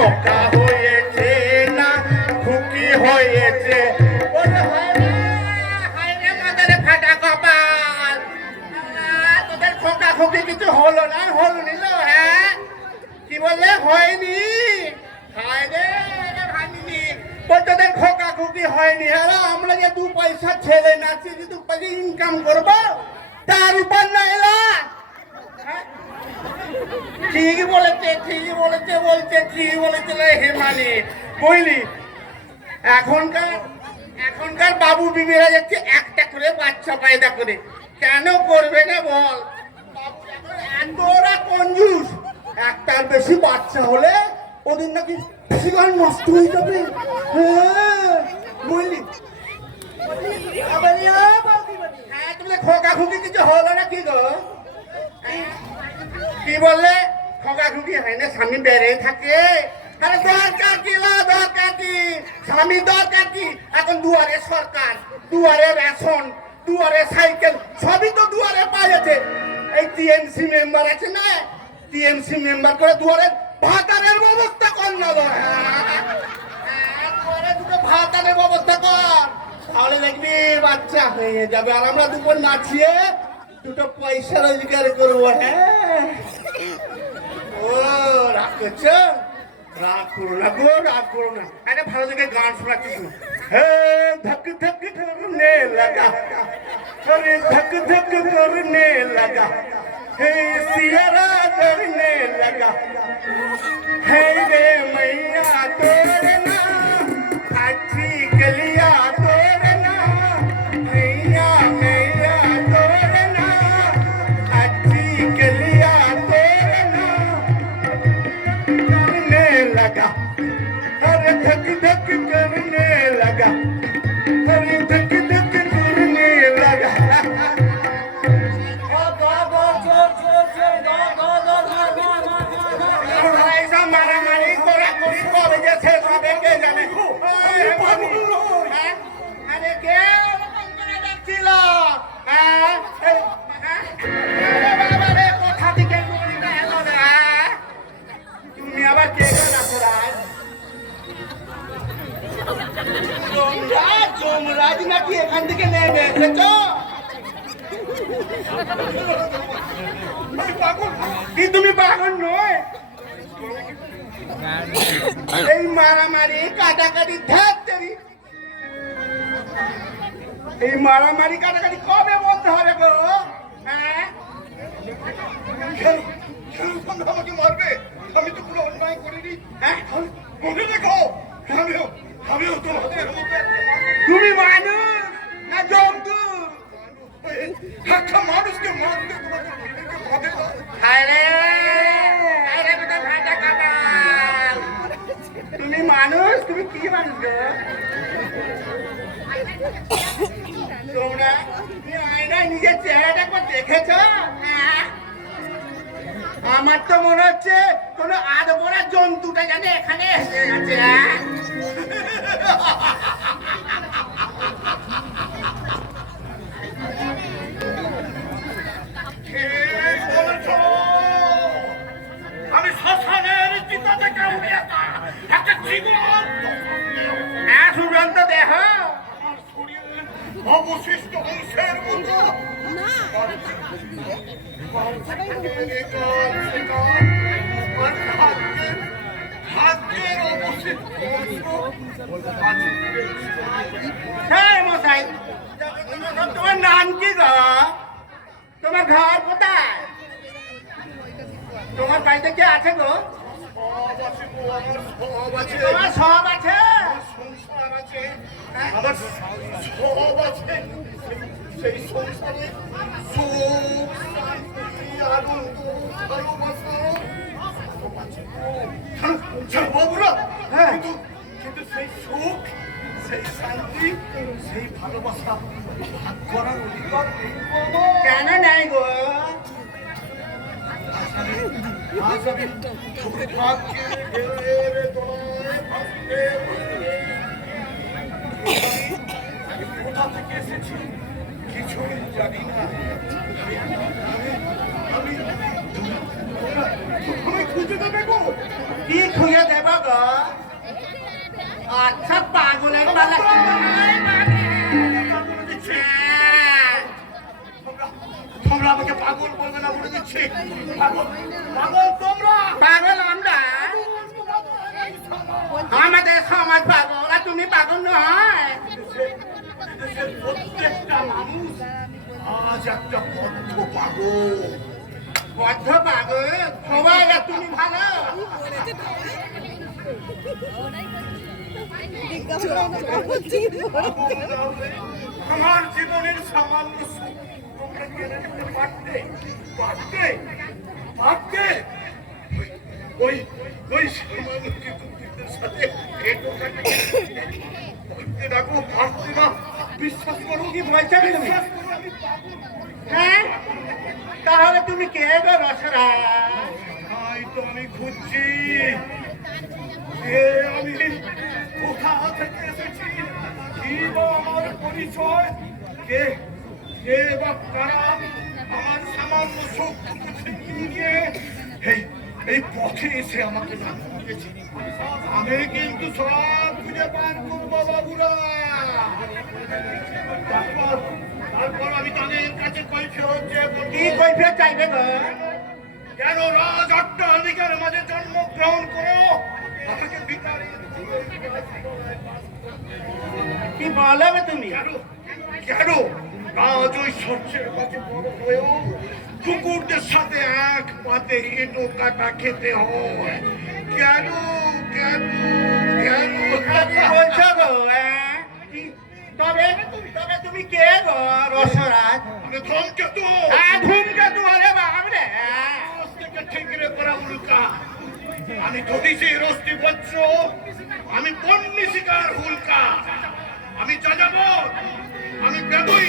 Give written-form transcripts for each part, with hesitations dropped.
খোকা হয়েছে না খুকি হয়েছে। ওরে হায় রে, হায় রে মাথারে ফাটা কপাল। তোদের খোকা খুকি কিছু হলো না, হলো নিল? হ্যাঁ কি বললে? হয়নি? হায় রে ভাঙিনি, তোদের খোকা খুকি হয়নি। হ্যাঁ আমরা যে দু পয়সা ছেলে নাচি, যে দু পয়সা ইনকাম করবো, তার উপর না এলা। ঠিকই বলেছে, ঠিকই বলেছে, বলছে ঠিকই বলেছিল হেমালি, বুঝলি? এখনকার বাবু বিবিরা যাচ্ছে একটা করে বাচ্চা পয়দা করে। কেন করবে না বল? এতটা কঞ্জুস, একটার বেশি বাচ্চা হলে ওদের নাকি জীবন নষ্ট হয়ে যাবে। হ্যাঁ বুঝলি? হ্যাঁ তুমি খোকা খুকি কিছু হলো না কি গো? কি বললে? খোকা খুকি হয় না, স্বামী বেড়ে থাকে। আরে দরকার কি, দরকার কি স্বামী, দরকার কি? এখন দুয়ারে সরকার, দুয়ারে রেশন, দুয়ারে সাইকেল, সবই তো দুয়ারে পাওয়া যাচ্ছে। এই টিএমসি মেম্বার আছে না, টিএমসি মেম্বার করে দুয়ারে ভাতারের ব্যবস্থা কর না। দুটো ভাতারের ব্যবস্থা কর, তাহলে দেখবি বাচ্চা হয়ে যাবে। আর আমরা দুপুর নাচিয়ে দুটো পয়সা রোজগার করবো। হ্যাঁ ও রাগ করছো? রাগ করো না গো, রাগ করো না। একটা ভালো থেকে গান শোনাচ্ছিস না? হ্যাঁ ধক ধক করনে লাগা, अरे धक धक करने लगा, हे सियारा डरने लगा, है रे मैया तोड़ना अच्छी गलियां तोड़ना, मैया मैया तोड़ना अच्छी गलियां तोड़ना, करने लगा, अरे धक धक करने लगा, अरे धक धक करने लगा। ऐसा मारामारी कोराकोरी করে যে শেষ হবে কে জানে। আরে কে ওরকম করে ডাকছিল? বাবা রে, কোথা থেকে গুলিটা এলো না? তুমি আবার কে ডাকো? যমরাজ নাকি এখান থেকে নেমে এসেছো? কি তুমি পাগল নয়? এই মারামারি কাটাকাটি ধাত্তেরি, এই মারামারি কাটাকাটি কবে বন্ধ হবে গো? হ্যাঁ আমাকে মারবে? আমি তো কোনো অন্যায় করিনি। হ্যাঁ মনে রেখো, আমিও তোমাদের মতো। তুমি মানুষ না জন্তু? একটা মানুষকে মারতে তোমাদের বাধে না? হায় রে, হায় রে বেটা ভাটা কাটাল। তুমি মানুষ? তুমি কি মানুষ গো? তোমরা আয়নায় নিজের চেহারাটা একবার দেখেছ? আমার তো মনে হচ্ছে কোন আদবরা জন্তুটা জানে এখানে এসে গেছে। আমি শ্মশানের চিতা থেকে উঠে আসা একটা জীবন। হ্যাঁ সুরন্ত দেহ আমার শরীরের অবশিষ্ট অংশের মতো ভাগ্যের অবশিষ্ট মশাই। তোমার নাম কি গো? তোমার ঘর কোথায়? তোমার বাড়িতে কে আছে গো? তোমার সব আছে, সংসার আছে, আমার সব আছে। সেই সংসারে সুখ শান্তি আনন্দ ভালোবাসা বাবুরা। হ্যাঁ কিন্তু সেই সুখ, সেই শান্তি, সেই ভালোবাসা ভাগ করার অধিকার কেন নাই গো? কোথা থেকে এসেছি কিছুই জানি না। আমি খুঁজে দেবে গো? কি খুঁজে দেবা গো? আচ্ছা পাগলের পালা তোমরা আমাকে পাগল বলবে না বলে দিচ্ছি। পাগল পাগল তোমরা, পাগল আমরা, আমাদের সমাজ পাগল আর তুমি পাগল নয়। দেশের প্রত্যেকটা মানুষ আজ একটা বদ্ধ পাগল। বদ্ধ পাগল সবাই আর তুমি ভালো। আমার জীবনের সামান্য সুখ তোমরা কেড়ে নিতে পারতে পারতে পারতে। ওই ওই সামান্য কিছুদের সাথে করতে রাখো, পারতে না। বিশ্বাস করো কি বলছো তুমি? বিশ্বাস করো, আমি পাগল। হ্যাঁ তাহলে তুমি কে গো রসরা? তাই তো আমি খুঁজছি। আমি কোথা থেকে এসেছি, কি বা আমার পরিচয়, কে কে বা কারা আমার সামান্য সুখ নিয়ে এই পথে এসে আমাকে জানিয়েছে। আমি কিন্তু সব খুঁজে পান করবো বাবুরা। তারপর আমি তাদের কাছে কৈফিয়ত চেয়ে কি কৈফিয়ত চাইবে গো? কেন রাজ অট্টালিকার মাঝে জন্মগ্রহণ করো, আমাকে ভিখারির কি বলো গো তুমি? কেন কেন রাজ ওই সর্ষের কাছে বড় হয়েও কুকুরদের সাথে এক পাতে এঁটো কাটা খেতে হয়? কেন কেন কেন কি বলছো গো? তবে তবে তুমি কে গো রসরাজ? আমি ধূমকেতু। ধূমকেতু আরে বাবরে, আজ থেকে ঠিকরে করা উল্কা। আমি ধতিসি রস্তি বজ্র, আমি বন্যী শিকার হুলকা, আমি যাযাবর, আমি বেদুই,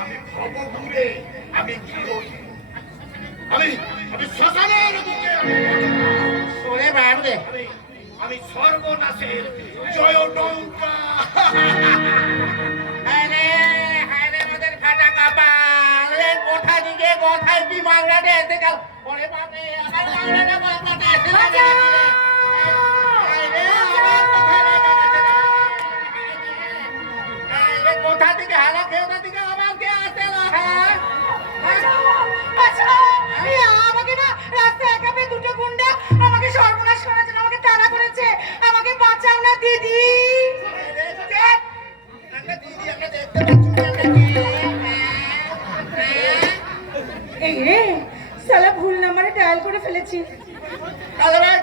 আমি ভবঘুরে, আমি গৃহহীন, আমি আমি শ্মশানের বুকে, ওরে বাবরে, আমি সর্বনাশের জয়ডঙ্কা। আরে আরে ওদের ফাটা কপাল, এ কোথা দিকে কোথায় কি বাংলাতে এসে গেল? ওরে বাপরে, আমার বাংলাতে এসে গেল। কোথা থেকে হালা খেয়ে ওটা থেকে আবার কে আসে না? আমাকে না রাস্তায় একা পেয়ে দুটো গুন্ডা আমাকে সর্বনাশ করার জন্য আমাকে তাড়া করেছে। আমাকে বাঁচাও না দিদি। এই রে সালা ভুল নাম্বারে ডায়াল করে ফেলেছি।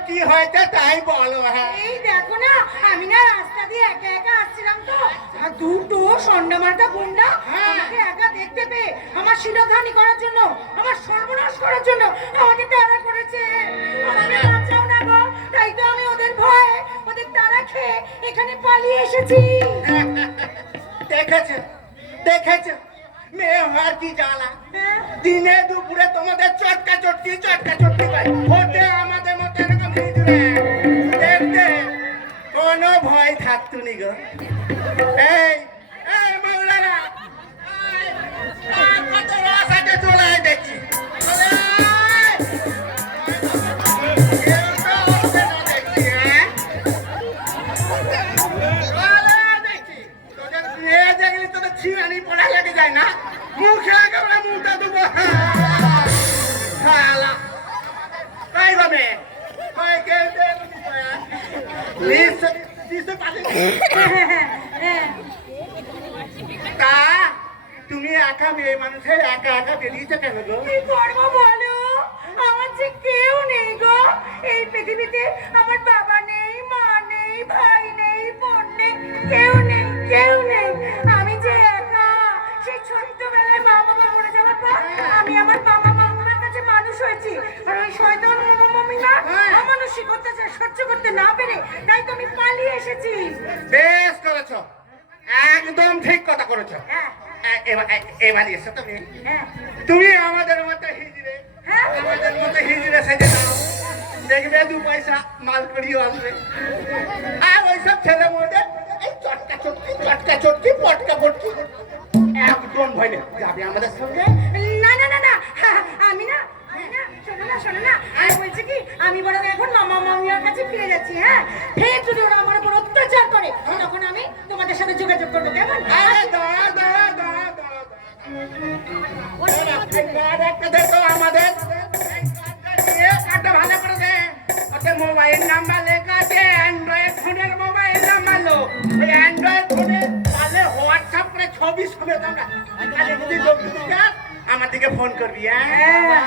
কি হয়েছে তাই বলো। হ্যাঁ এই দেখো না, আমি না রাস্তা দিয়ে একা একা আসছিলাম তো, আর দুটো সন্ডামার্কা গুন্ডা আমাকে একা দেখতে পেয়ে আমার শিরোধানি করার জন্য, আমার সর্বনাশ করার জন্য আমাকে তাড়া করেছে। আমাকে বাঁচাও না গো, তাই তো আমি ওদের ভয়ে ওদের তাড়া খেয়ে এখানে পালিয়ে এসেছি। দেখেছে দেখেছে মেয়ে হওয়ার কি জ্বালা। দিনে দুপুরে তোমাদের চটকা চটকি পাই হতে আমাদের মতো এরকম হিজড়ে দেখতে কোনো ভয় থাকতো নি গো। এই এই মৌলানা কত রাস্তাতে চলে আয় দেখছি। ছিড়ানি পড়া লেগে যায় না, মুখে একেবারে মুখটা দেবো। তাই হবে তা তুমি একা মেয়ে মানুষের একা একা বেরিয়েছে কেন গো? কি করবো বলো, আমার যে কেউ নেই গো এই পৃথিবীতে। আমার বাবা নেই, মা নেই, ভাই নেই, বোন নেই, কেউ নেই, কেউ নেই। আমি যে একা। সেই ছোট্টবেলায় মা বাবা মরে যাওয়ার পর আমি আমার বাবা মামার কাছে মানুষ হয়েছি। আর ওই শয়তান মামি না অমানুষিক অত্যাচার সহ্য করতে না পেরে তাই তো আমি পালিয়ে এসেছি। বেশ করেছো, একদম ঠিক কথা করেছো। হ্যাঁ এবার এসো তুমি, হ্যাঁ তুমি আমাদের মতো হিজড়ে, হ্যাঁ আমাদের মতো হিজড়ে সেজে দাও, দেখবে দু পয়সা মাল করিও আসবে। আর ওইসব ছেলে মেয়েদের এই চটকা চটকি পটকা পটকি একদম ভয় নেই, যাবে আমাদের সঙ্গে। না না না না, আমি না শোনো না, আমি বলছি কি আমি বরং এখন মামা মামিয়ার কাছে ফিরে যাচ্ছি। হ্যাঁ ফের যদি ওরা আমার উপর যোগাযোগ করবো কেমন? আরে দাঁড়া দাঁড়া দাঁড়া দাঁড়া একটা দেখো আমাদের কার্ডটা ভালো করে দে। ওতে মোবাইল নাম্বার লেখা আছে, অ্যান্ড্রয়েড ফোনের মোবাইল নাম্বার লো। ওই অ্যান্ড্রয়েড ফোনে তাহলে হোয়াটসঅ্যাপ করে ছবি সমেত আমরা আরে যদি লোক যাস আমার দিকে ফোন করবি। হ্যাঁ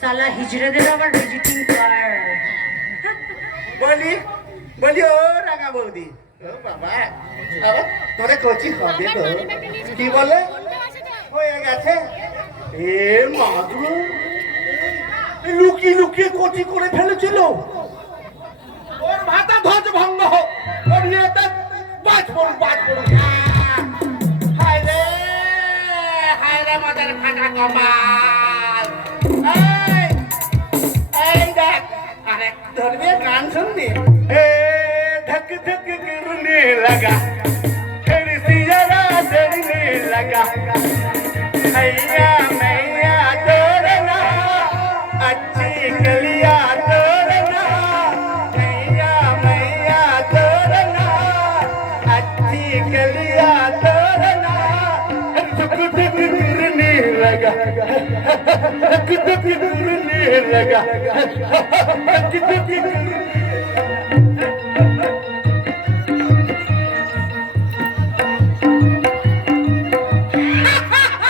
সালা হিজড়েদের আবার ভিজিটিং কার্ড। বলি বলি ও রাঙা বৌদি, ও বাবা আবার তোরে কচি হবে তো কি বলে হয়ে গেছে। এ মাগো লুকিয়ে লুকিয়ে কচি করে ফেলেছিল। ওর ভাতা ধ্বজ ভঙ্গ হোক, ওর নেতা বাজ পড়ুক বাজ পড়ুক। হায় রে মাদার ফাটা কপাল। এই দেখ আরে ধরবি গান শুনবি। ए धक धक करने लगा, फिर सियारा डरने लगा। हैया मैया तोरना, अच्छी कलिया तोरना। हैया मैया तोरना, अच्छी कलिया तोरना। धक धक करने लगा, धक धक करने लगा, धक धक